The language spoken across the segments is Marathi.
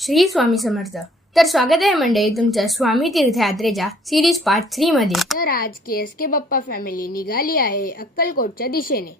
श्री स्वामी समर्थ. तर स्वागत आहे मंडळी तुमचं स्वामी तीर्थयात्रेच्या सिरीज पार्ट 3 मध्ये. तर आज के बाप्पा फॅमिली निघाली आहे अक्कलकोटच्या दिशेने.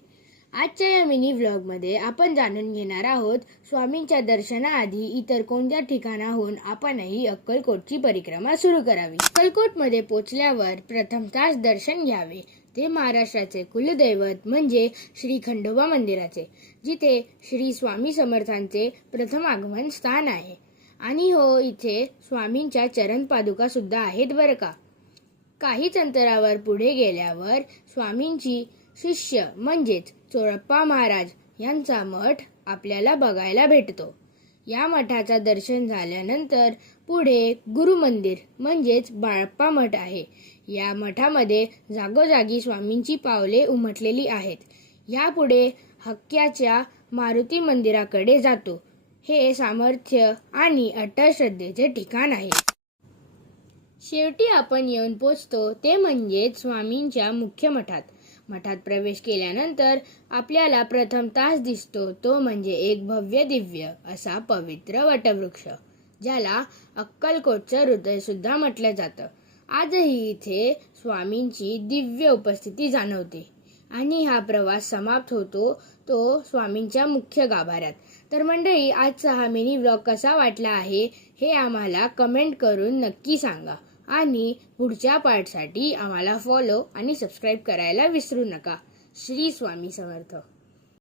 आजच्या या मिनी व्लॉग मध्ये आपण जाणून घेणार आहोत स्वामींच्या दर्शनाआधी इतर कोणत्या ठिकाणाहून आपणही अक्कलकोटची परिक्रमा सुरू करावी. अक्कलकोट मध्ये पोहोचल्यावर प्रथम तास दर्शन घ्यावे ते महाराष्ट्राचे कुलदैवत म्हणजे श्री खंडोबा मंदिराचे, जिथे श्री स्वामी समर्थांचे प्रथम आगमन स्थान आहे. आणि हो, इथे स्वामींच्या चरण पादुका सुद्धा आहेत बरं का. काहीच अंतरावर पुढे गेल्यावर स्वामींची शिष्य म्हणजेच चोळप्पा महाराज यांचा मठ आपल्याला बघायला भेटतो. या मठाचा दर्शन झाल्यानंतर पुढे गुरु मंदिर म्हणजेच बाळप्पा मठ आहे. या मठामध्ये जागोजागी स्वामींची पावले उमटलेली आहेत. यापुढे हक्क्याच्या मारुती मंदिराकडे जातो. हे सामर्थ्य आणि अटळ श्रद्धेचे ठिकाण आहे. शेवटी आपण येऊन पोचतो ते म्हणजे स्वामींच्या मुख्य मठात. मठात प्रवेश केल्यानंतर आपल्याला प्रथम तास दिसतो तो म्हणजे एक भव्य दिव्य असा पवित्र वटवृक्ष, ज्याला अक्कलकोटचं हृदय सुद्धा म्हटलं जातं. आजही इथे स्वामींची दिव्य उपस्थिती जाणवते. आणि हा प्रवास समाप्त होतो तो स्वामींच्या मुख्य गाभाऱ्यात. तर मंडळी, आजचा हा मिनी व्लॉग कसा वाटला आहे हे आम्हाला कमेंट करून नक्की सांगा. आणि पुढच्या पार्टसाठी आम्हाला फॉलो आणि सबस्क्राईब करायला विसरू नका. श्री स्वामी समर्थ.